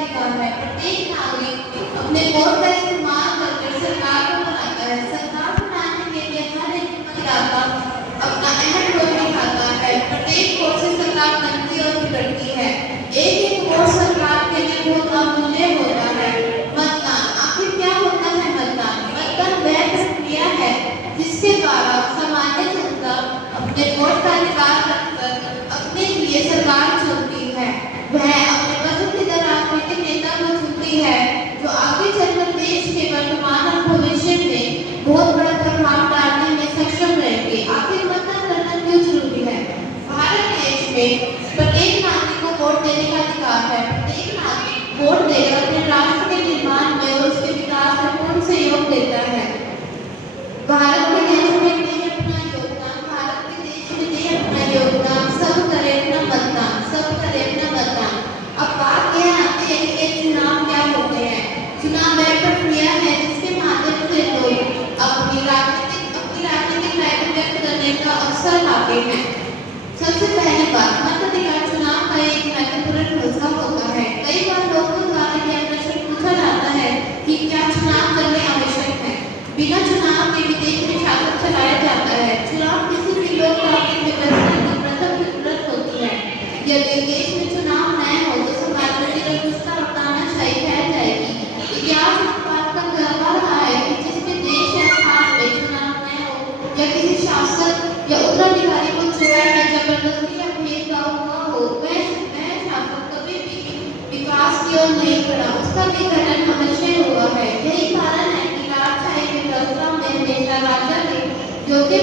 अधिकार है। प्रत्येक नागरिक अपने वोट का इस्तेमाल करके सरकार को बनाता है। सरकार बनाने के लिए हर एक मतदाता अपना अहम रोल निभाता है। प्रत्येक वोट से सरकार बनती और बिगड़ती है। एक वोट सरकार के लिए बहुत अमूल्य होता है। मतदान, आखिर क्या होता है मतदान? मतदान वह प्रक्रिया है जिसके द्वारा सामान्य जनता अपने वोट का अधिकार रखकर अपने लिए सरकार चुनती है। वह अपने पसंदीदा राजनीतिक नेता को चुनती है जो आगे चलकर देश के वर्तमान और भविष्य में बहुत बड़ा प्रभाव डालने में सक्षम रहेंगे। आखिर मतदान करना क्यों जरूरी है? भारत देश में प्रत्येक नागरिक को वोट देने का अधिकार है। प्रत्येक नागरिक वोट देकर अपने राष्ट्र के निर्माण में और उसके विकास में पूर्ण सहयोग देता है। भारत के देश में दे अपना योगदान, भारत के देश में दे अपना योगदान, सब करे अपना मतदान, सब करे अपना मतदान। अब बात यह आती है कि चुनाव क्या होते हैं। चुनाव वह प्रक्रिया है जिसके माध्यम से लोग अपनी राजनीतिक राय को व्यक्त करने का अवसर पाते हैं। सबसे पहली बात, मताधिकार चुनाव का एक महत्वपूर्ण हिस्सा होता है। कई बार लोगों द्वारा यह प्रश्न पूछा जाता है कि क्या चुनाव करने आवश्यक है? बिना चुनाव के विदेश में शासन चलाया जाता है। चुनाव किसी भी लोकतांत्रिक व्यवस्था की प्रथम जरूरत होती है। यदि देश में चुनाव न हो तो समाज में निरंकुशता और तानाशाही फैल जाएगी। इतिहास इस बात का गवाह रहा है कि जिसमें देश या स्थान में चुनाव न हो या किसी शासक या उत्तराधिकारी को चुनाव में जबरदस्ती या भेदभाव न हो, वह शासक कभी भी विकास की ओर नहीं बढ़ा, उसका विघटन हमेशा हुआ है। यही कारण है कि राजशाही व्यवस्था में हमेशा राजा थे जो कि